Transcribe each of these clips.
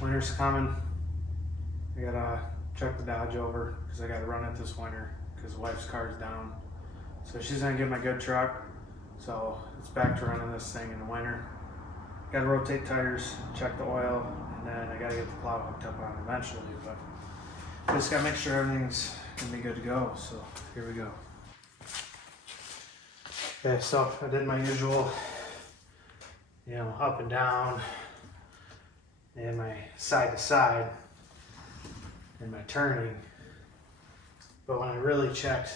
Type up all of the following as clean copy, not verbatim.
winter's coming. I gotta check the Dodge over because I gotta run it this winter because the wife's car's down. So she's gonna get my good truck. So it's back to running this thing in the winter. Gotta rotate tires, check the oil, and then I gotta get the plow hooked up on eventually. But just gotta make sure everything's gonna be good to go. So here we go. Okay, so I did my usual, up and down, and my side to side, and my turning. But when I really checked,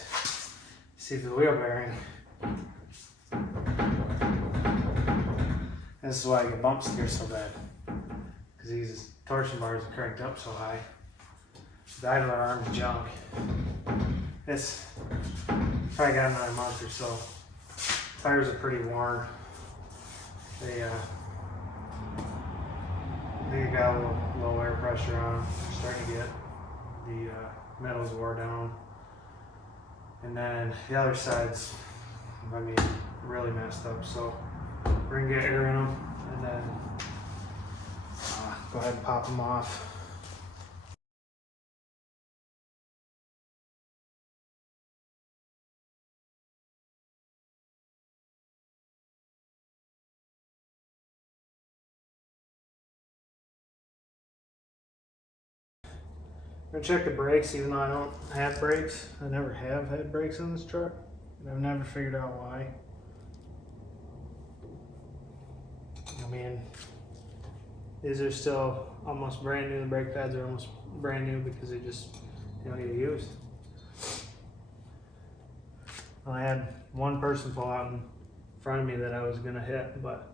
see if the wheel bearing, this is why I get bump steer so bad, because these torsion bars are cranked up so high. The idler arm's junk. It's probably got another month or so. Tires are pretty worn. They got a little low air pressure on them. Starting to get the metals wore down. And then the other side's, really messed up. So we're gonna get air in them and then go ahead and pop them off. I'm gonna check the brakes, even though I don't have brakes. I never have had brakes on this truck, and I've never figured out why. These are still almost brand new. The brake pads are almost brand new because they don't get used. I had one person pull out in front of me that I was gonna hit, but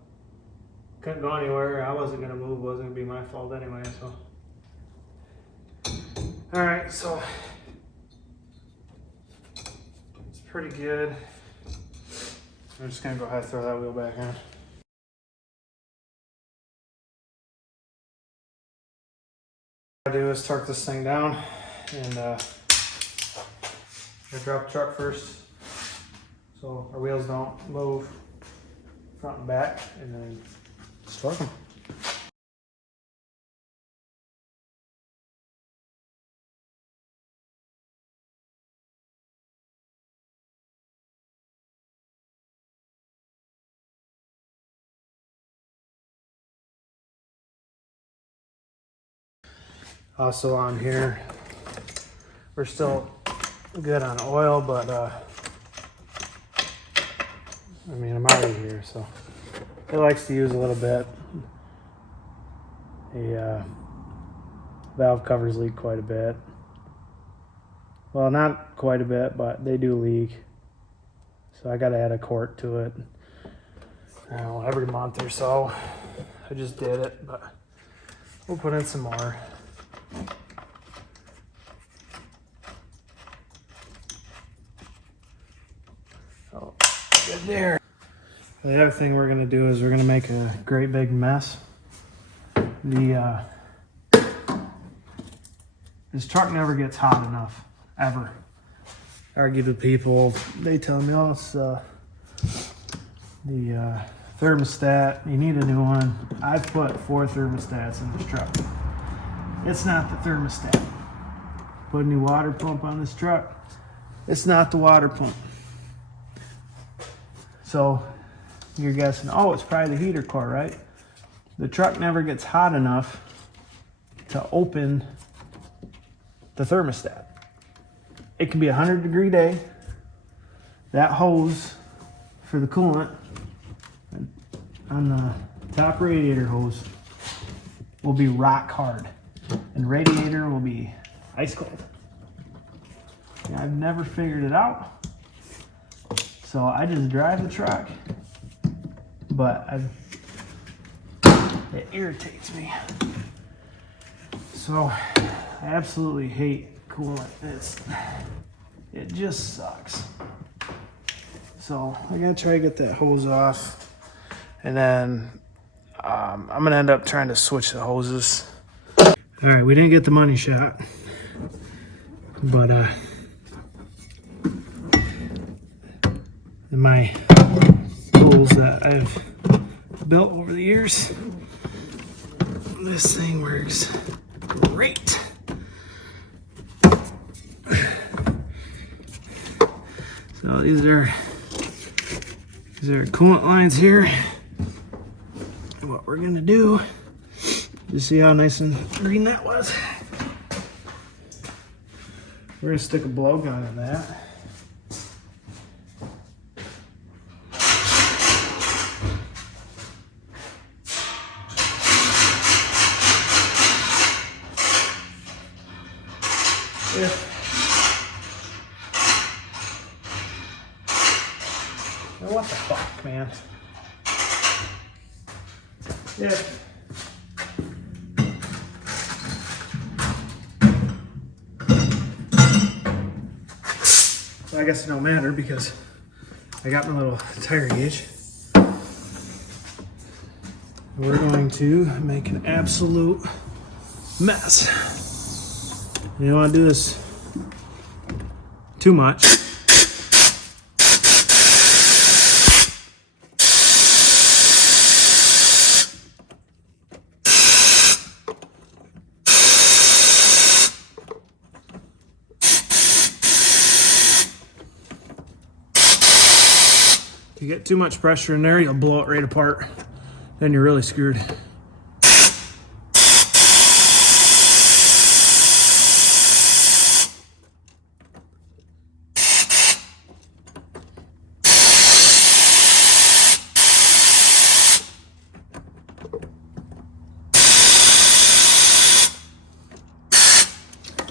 couldn't go anywhere. I wasn't gonna move. It wasn't gonna be my fault anyway, so. All right, so it's pretty good. I'm just gonna go ahead and throw that wheel back on. What I do is torque this thing down and I drop the truck first so our wheels don't move front and back, and then just torque them. Also on here, we're still good on oil, but I'm already here, so it likes to use a little bit. The valve covers leak quite a bit. Well, not quite a bit, but they do leak. So I gotta add a quart to it. I don't know, every month or so. I just did it, but we'll put in some more. Oh, good there. The other thing we're gonna do is we're gonna make a great big mess. This truck never gets hot enough, ever. I argue with people, they tell me, oh, it's the thermostat, you need a new one. I've put 4 thermostats in this truck. It's not the thermostat. Put a new water pump on this truck. It's not the water pump. So you're guessing, oh, it's probably the heater core, right? The truck never gets hot enough to open the thermostat. It can be a 100-degree day. That hose for the coolant on the top radiator hose will be rock hard, and radiator will be ice cold. Yeah, I've never figured it out, so I just drive the truck, but it irritates me. So I absolutely hate coolant. It just sucks. So I gotta try to get that hose off, and then I'm gonna end up trying to switch the hoses. All right, we didn't get the money shot, but my tools that I've built over the years, This thing works great. So these are coolant lines here. And what we're gonna do, you see how nice and green that was? We're gonna stick a blowgun in that. Now what the fuck, man? Yeah. Well, I guess it don't matter because I got my little tire gauge. We're going to make an absolute mess. You don't want to do this too much. If you get too much pressure in there, you'll blow it right apart. Then you're really screwed.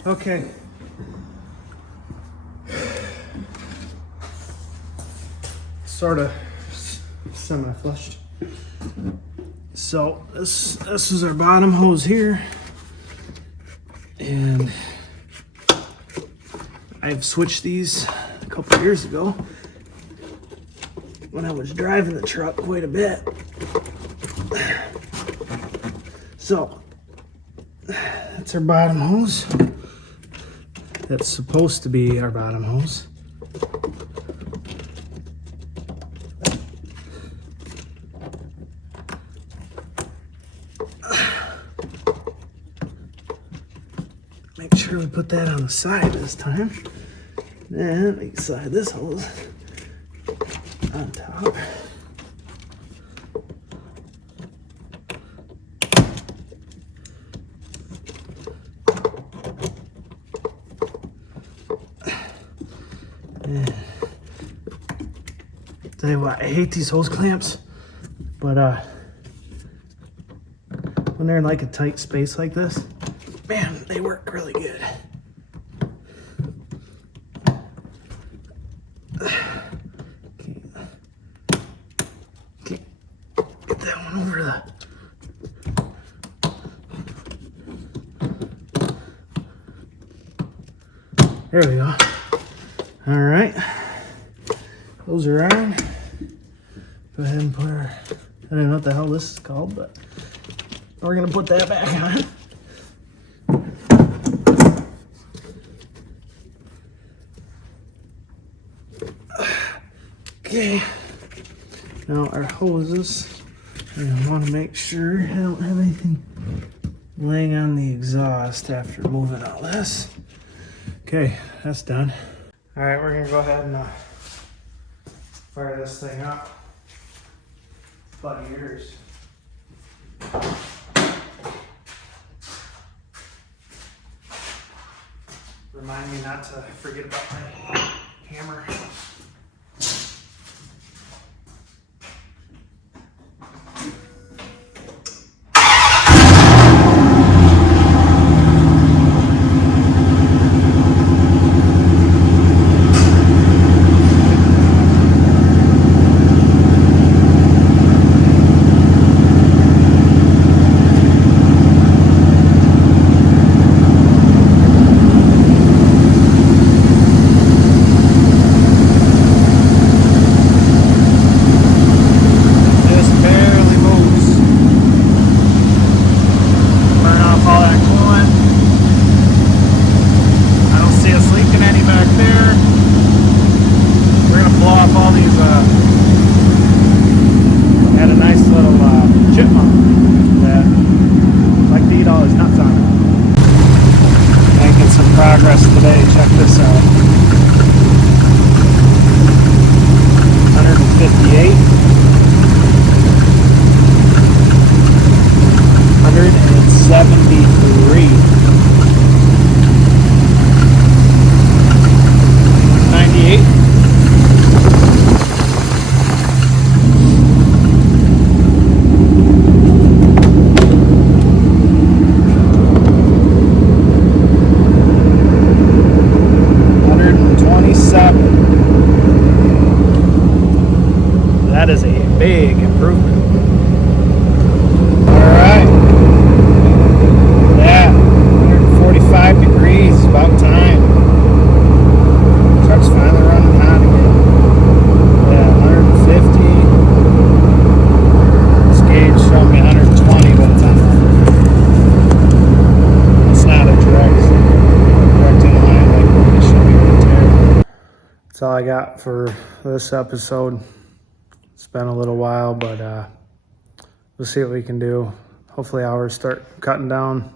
Okay. Sort of semi-flushed. So this is our bottom hose here, and I've switched these a couple of years ago when I was driving the truck quite a bit. So that's our bottom hose. That's supposed to be our bottom hose. Make sure we put that on the side this time. Then we can slide this hose on top. And tell you what, I hate these hose clamps, but when they're in like a tight space like this, man, they work really good. Okay, get that one over the. There we go. All right, those are on. Go ahead and put our, I don't know what the hell this is called, but we're gonna put that back on. Okay, now our hoses, I want to make sure I don't have anything laying on the exhaust after moving all this. Okay, that's done. All right, we're gonna go ahead and fire this thing up. Buddy yours. Remind me not to forget about my hammer. progress today. Check this out. 158. 173. 98. 127. That is a big improvement. All right. Yeah, 145 degrees, about time. Truck's finally running hot again. Yeah, 150. This gauge showing me 120, but it's on the, it's not a direct in line like what it should be right there. That's all I got for this episode. It's been a little while, but we'll see what we can do. Hopefully hours start cutting down. I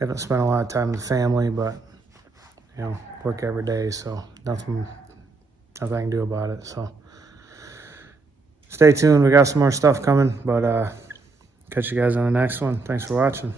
haven't spent a lot of time with the family, but you know, work every day, so nothing I can do about it. So stay tuned. We got some more stuff coming, but catch you guys on the next one. Thanks for watching.